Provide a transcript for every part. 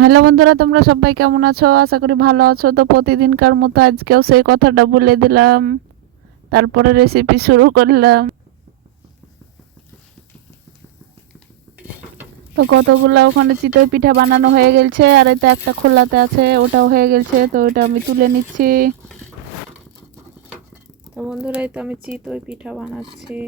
Hello বন্ধুরা, তোমরা সবাই কেমন আছো? আশা করি ভালো আছো। তো প্রতিদিনকার মতো আজকেও সেই কথাটা বলে দিলাম, তারপরে রেসিপি শুরু করলাম। তো কতগুলো ওখানে চিতই পিঠা বানানো হয়ে গেছে, আর এটা একটা খোলাতে আছে, ওটাও হয়ে গেছে। তো ওটা আমি তুলে নিচ্ছি। তো বন্ধুরা, এই তো আমি চিতই পিঠা বানাচ্ছি।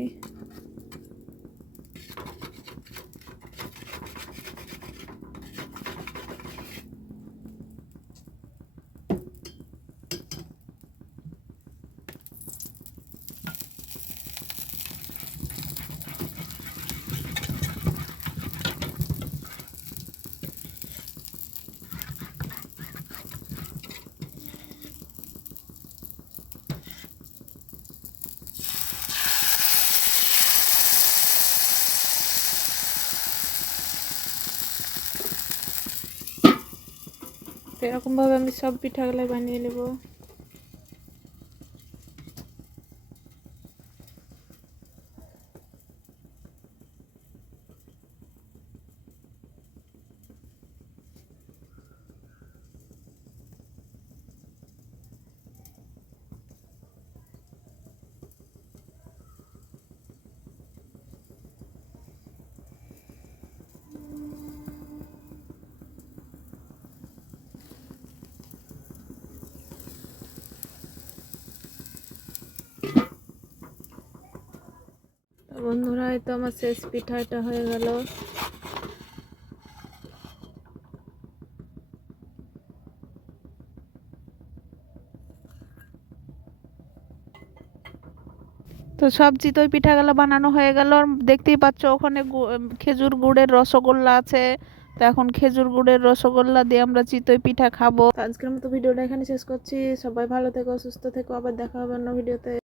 তো এরকমভাবে আমি সব পিঠাগুলো বানিয়ে নেব। তো বন্ধুরা, এই তো আমার শেষ পিঠাটা হয়ে গেল। তো সব চিতই পিঠাগুলো বানানো হয়ে গেল। আর দেখতেই পাচ্ছ ওখানে খেজুর গুড়ের রসগোল্লা আছে। তো এখন খেজুর গুড়ের রসগোল্লা দিয়ে আমরা চিতই পিঠা খাবো। আজকের মতো ভিডিওটা এখানে শেষ করছি। সবাই ভালো থেকো, সুস্থ থেকো, আবার দেখা হবে অন্য ভিডিওতে।